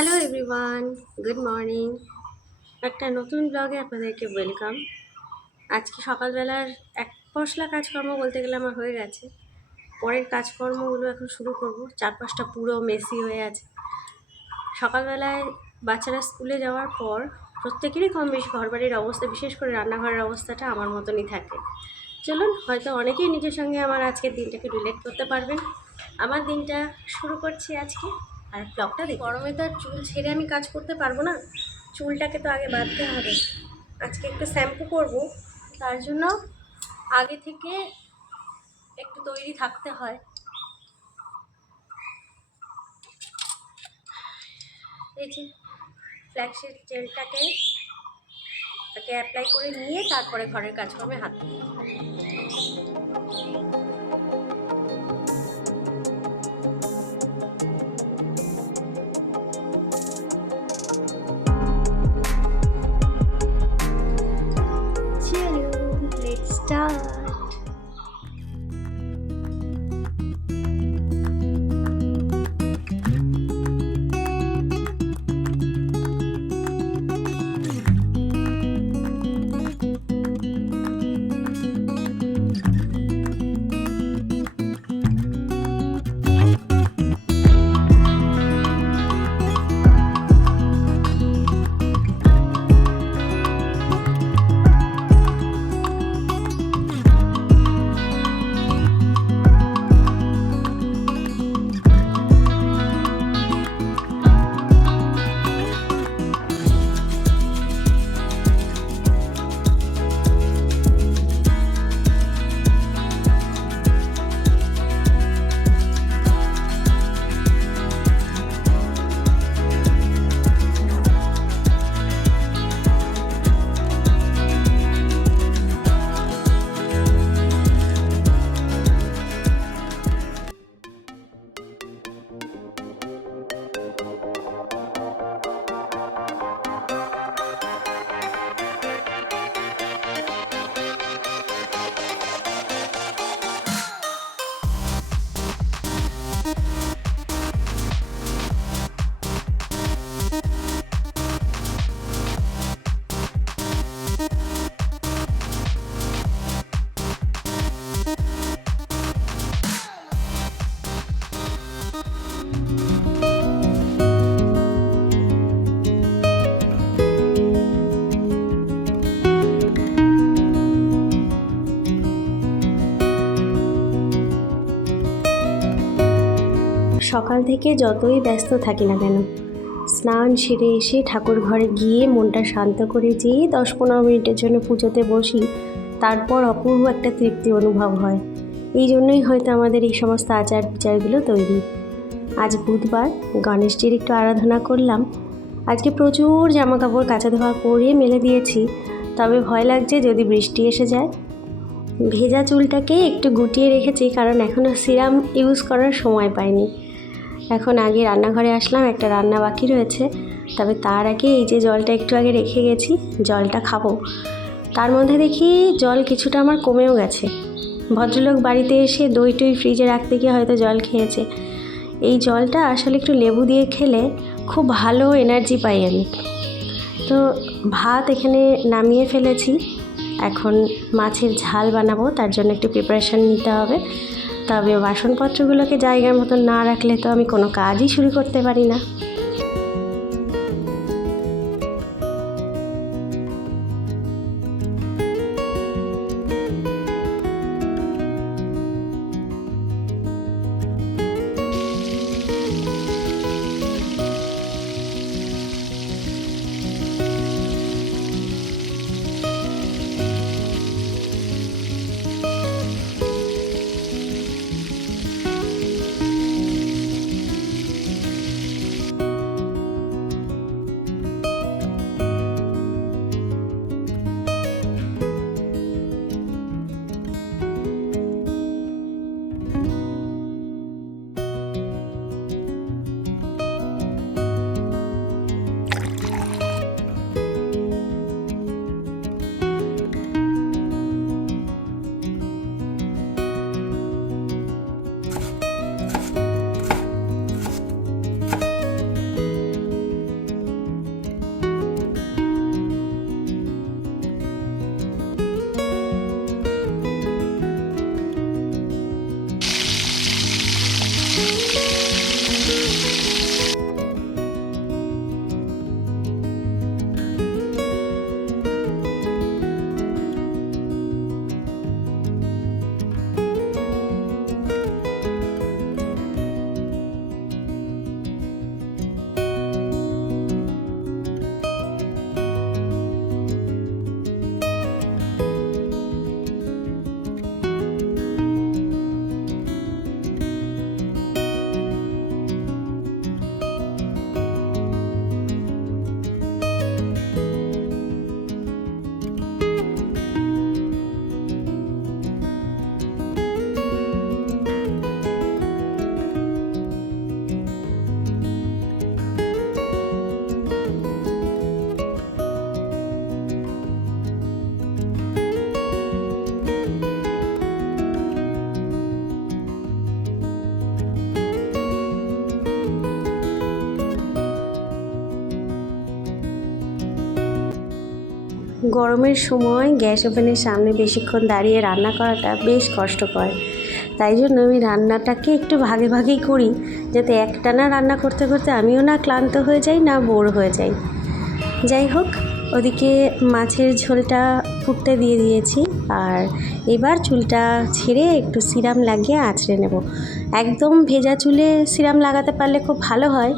Hello everyone, good morning. একটা নতুন ব্লগে আপনাদেরকে ওয়েলকাম। আজকে সকালবেলার এক পশলা কাজকর্ম বলতে গেলে আমার হয়ে গেছে। পরের কাজকর্মগুলো এখন শুরু করব। চারপাশটা পুরো মেসি হয়ে আছে। সকালবেলায় বাচ্চারা স্কুলে যাওয়ার পর প্রত্যেকেরই কম বেশি ঘরবাড়ির অবস্থা, বিশেষ করে রান্নাঘরের অবস্থাটা আমার মতনই থাকে। চলুন, হয়তো অনেকেই নিজের সঙ্গে আমার আজকের দিনটাকে রিলেট করতে পারবেন। আমার দিনটা শুরু করছি আজকে। আর ব্লগটা দেখি। গরমে তো আর চুল ছেড়ে আমি কাজ করতে পারবো না, চুলটাকে তো আগে বাঁধতে হবে। আজকে একটু শ্যাম্পু করব, তার জন্য আগে থেকে একটু তৈরি থাকতে হয়। এই যে ফ্ল্যাক্সিড জেলটাকে অ্যাপ্লাই করে নিয়ে তারপরে ঘরের কাজকর্মে হাত দিই। Let's start. সকাল থেকে যতই ব্যস্ত থাকি না কেন, স্নান সেরে এসে ঠাকুর ঘরে গিয়ে মনটা শান্ত করে যেয়ে 10-15 মিনিটের জন্য পুজোতে বসি, তারপর অপূর্ব একটা তৃপ্তি অনুভব হয়। এই জন্যই হয়তো আমাদের এই সমস্ত আচার বিচারগুলো তৈরি। আজ বুধবার, গণেশজির একটু আরাধনা করলাম। আজকে প্রচুর জামা কাপড় কাচা ধোয়া করে মেলে দিয়েছি, তবে ভয় লাগছে যদি বৃষ্টি এসে যায়। ভেজা চুলটাকে একটু গুটিয়ে রেখেছি, কারণ এখনও সিরাম ইউজ করার সময় পাইনি। এখন আগে রান্নাঘরে আসলাম, একটা রান্না বাকি রয়েছে। তবে তার আগে এই যে জলটা একটু আগে রেখে গেছি, জলটা খাবো। তার মধ্যে দেখি জল কিছুটা আমার কমেও গেছে। ভদ্রলোক বাড়িতে এসে দই টই ফ্রিজে রাখতে গিয়ে হয়তো জল খেয়েছে। এই জলটা আসলে একটু লেবু দিয়ে খেলে খুব ভালো এনার্জি পাই আমি। তো ভাত এখানে নামিয়ে ফেলেছি, এখন মাছের ঝাল বানাবো, তার জন্য একটু প্রিপারেশান নিতে হবে। তবে বাসনপত্রগুলোকে জায়গার মতো না রাখলে তো আমি কোনো কাজই শুরু করতে পারি না। গরমের সময় গ্যাস ওভেনের সামনে বেশিক্ষণ দাঁড়িয়ে রান্না করাটা বেশ কষ্টকর। তাই জন্য আমি রান্নাটাকে একটু ভাগে ভাগেই করি, যাতে একটানা রান্না করতে করতে আমিও না ক্লান্ত হয়ে যাই না বোর হয়ে যাই। যাই হোক, ওদিকে মাছের ঝোলটা ফুটতে দিয়ে দিয়েছি, আর এবার চুলটা ছেড়ে একটু সিরাম লাগিয়ে আঁচড়ে নেব। একদম ভেজা চুলে সিরাম লাগাতে পারলে খুব ভালো হয়,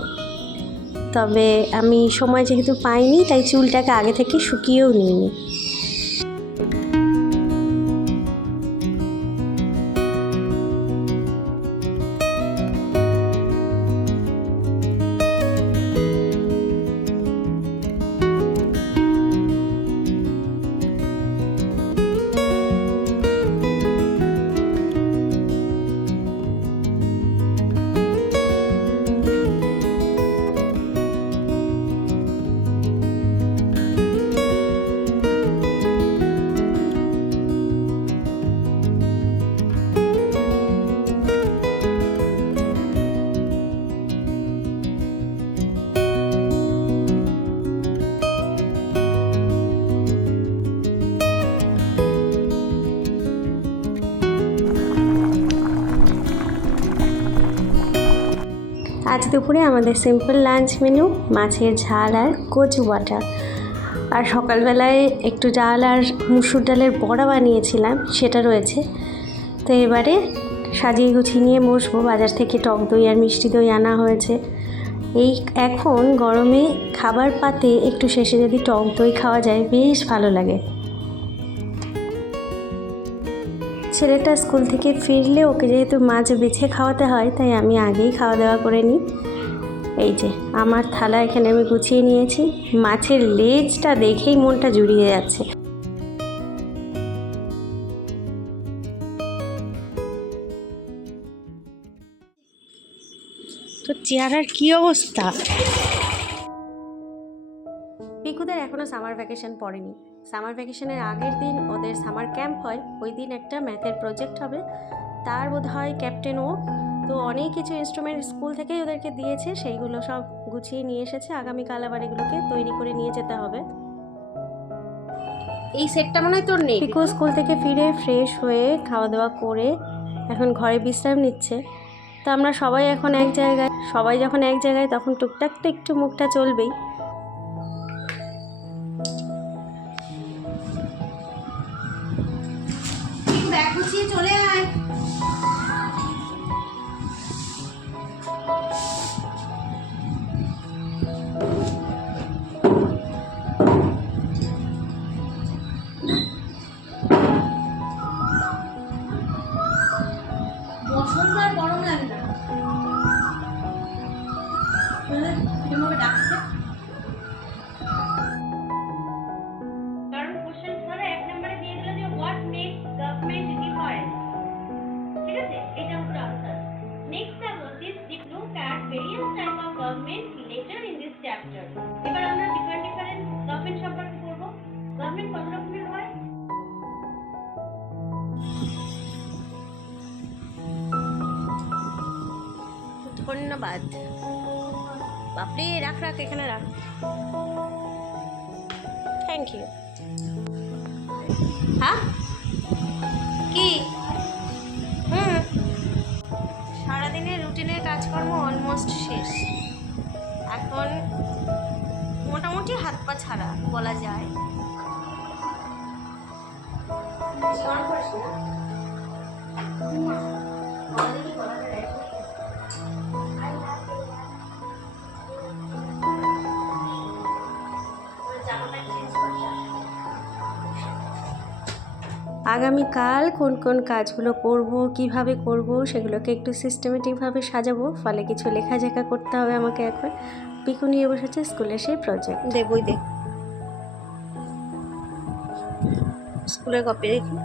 তবে আমি সময় যেহেতু পাইনি তাই চুলটাকে আগে থেকে শুকিয়েও নিইনি। আজ দুপুরে আমাদের সিম্পল লাঞ্চ মেনু মাছের ঝাল আর কচু বাটা, আর সকালবেলায় একটু ডাল আর মুসুর ডালের বড়া বানিয়েছিলাম, সেটা রয়েছে। তো এবারে সাজিয়ে গুছিয়ে নিয়ে বসবো। বাজার থেকে টক দই আর মিষ্টি দই আনা হয়েছে। এই এখন গরমে খাবার পাতে একটু শেষে যদি টক দই খাওয়া যায় বেশ ভালো লাগে। ছেলেটা স্কুল থেকে ফিরলে ওকে যেহেতু মাছ বেছে খাওয়াতে হয়, তাই আমি আগেই খাওয়া দাওয়া করে নিই। এই যে আমার থালা এখানে আমি গুছিয়ে নিয়েছি। মাছের লেজটা দেখেই মনটা জুড়িয়ে যাচ্ছে। তো চেহারার কি অবস্থা? পিকুদের এখনও সামার ভ্যাকেশন পড়েনি। সামার ভ্যাকেশনের আগের দিন ওদের সামার ক্যাম্প হয়, ওই দিন একটা ম্যাথের প্রজেক্ট হবে, তার বোধহয় ক্যাপ্টেন ও। তো অনেক কিছু ইনস্ট্রুমেন্ট স্কুল থেকেই ওদেরকে দিয়েছে, সেইগুলো সব গুছিয়ে নিয়ে এসেছে। আগামীকাল আবার এগুলোকে তৈরি করে নিয়ে যেতে হবে। এই সেটটা মনে হয় তোর নেই। পিকু স্কুল থেকে ফিরে ফ্রেশ হয়ে খাওয়া দাওয়া করে এখন ঘরে বিশ্রাম নিচ্ছে। তো আমরা সবাই এখন এক জায়গায়, সবাই যখন এক জায়গায় তখন টুকটাক তো একটু মুখটা চলবেই। ব্যাগ গুছিয়ে চলে আয়। বসন্ত আর গরম লাগে না, ডাকছে। কারণ কোশ্চেন ধরে এক নম্বরে দিয়ে দিল যে হোয়াট মেক্স গভর্নমেন্ট ডিফারেন্স, ঠিক আছে, এটা হচ্ছে আনসার। নেক্সট দেখো this look at various type of government letter in this chapter. এবার আমরা ডিফারেন্ট ডিফারেন্ট গভর্নমেন্ট সম্পর্কে পড়ব। গভর্নমেন্ট কত রকমের হয়? ধন্যবাদ। বাপরে, রাখ রাখ, এখানে রাখ। Thank you. হ্যাঁ কি? সারাদিনের রুটিনের কাজকর্ম অলমোস্ট শেষ। এখন মোটামুটি হাত পা ছাড়া বলা যায়। আগামীকাল কোন কোন কাজগুলো করব, কিভাবে করব, সেগুলোকে একটু সিস্টেমেটিকভাবে সাজাবো। ফলে কিছু লেখাঝেকা করতে হবে আমাকে এখন। পিকু নিয়ে বসেছে স্কুলের সেই প্রজেক্ট। দে বই দে, স্কুলের কপি দেখি।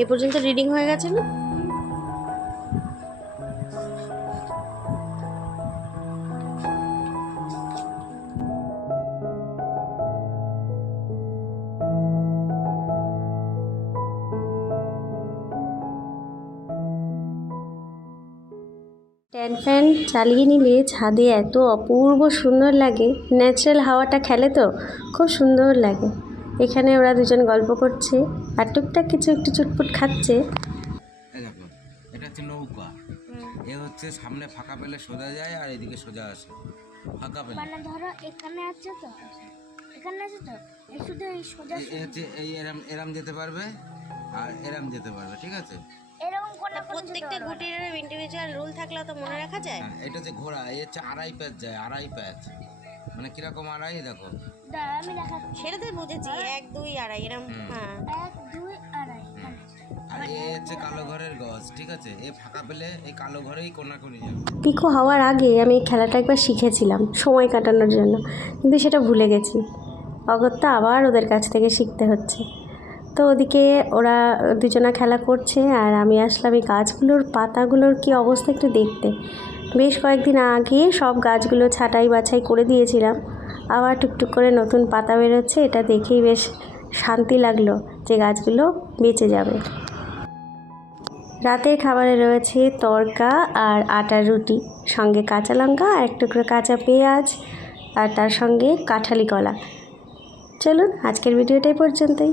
এ পর্যন্ত রিডিং হয়ে গেছে না? ফ্যান ফ্যান চালিয়ে নিলে ছাদে এত অপূর্ব সুন্দর লাগে। ন্যাচারাল হাওয়াটা খেলে তো খুব সুন্দর লাগে। এখানে ওরা দুজন গল্প করছে আর টুকটাক কিছু একটু চুটপুট খাচ্ছে। এই দেখো, এটা হচ্ছে নৌকা। এ হচ্ছে সামনে ফাঁকা পেলে সোজা যায় আর এদিকে সোজা আসে। ফাঁকা পেলে মানে ধরো এখানে আছে তো, এখানে আছে তো, এই শুধু এই সোজা এ হচ্ছে এই এরাম এরাম যেতে পারবে আর এরাম যেতে পারবে, ঠিক আছে? এরকম কোন প্রত্যেকটা গুটির ইন্ডিভিজুয়াল রুল থাকলেও তো মনে রাখা যায়। হ্যাঁ, এটা হচ্ছে ঘোড়া। এই হচ্ছে আড়াই প্যাচ যায়, আড়াই প্যাচ মানে কিরকম আড়াই দেখো। আমি দেখাচ্ছি। সেটা তো বুঝেছি, 1 2 আড়াই এরম। হ্যাঁ 1 2 আড়াই। আর এ হচ্ছে কালো ঘরের গজ, ঠিক আছে? এ ফাঁকা পেলে এই কালো ঘরেই কোনাকুনি যাবে। পিকো হওয়ার আগে আমি এই খেলাটা একবার শিখেছিলাম সময় কাটানোর জন্য, কিন্তু সেটা ভুলে গেছি। অগত্যা আবার ওদের কাছ থেকে শিখতে হচ্ছে। তো ওদিকে ওরা দুজনা খেলা করছে আর আমি আসলাম এই গাছগুলোর পাতাগুলোর কি অবস্থা একটু দেখতে। বেশ কয়েকদিন আগে সব গাছগুলো ছাঁটাই বাছাই করে দিয়েছিলাম, আবার টুকটুক করে নতুন পাতা বেরোচ্ছে। এটা দেখেই বেশ শান্তি লাগলো যে গাছগুলো বেঁচে যাবে। রাতের খাবারে রয়েছে তড়কা আর আটার রুটি, সঙ্গে কাঁচা লঙ্কা আর এক টুকরো কাঁচা পেঁয়াজ আর তার সঙ্গে কাঁঠালি কলা। চলুন আজকের ভিডিওটাই পর্যন্তই।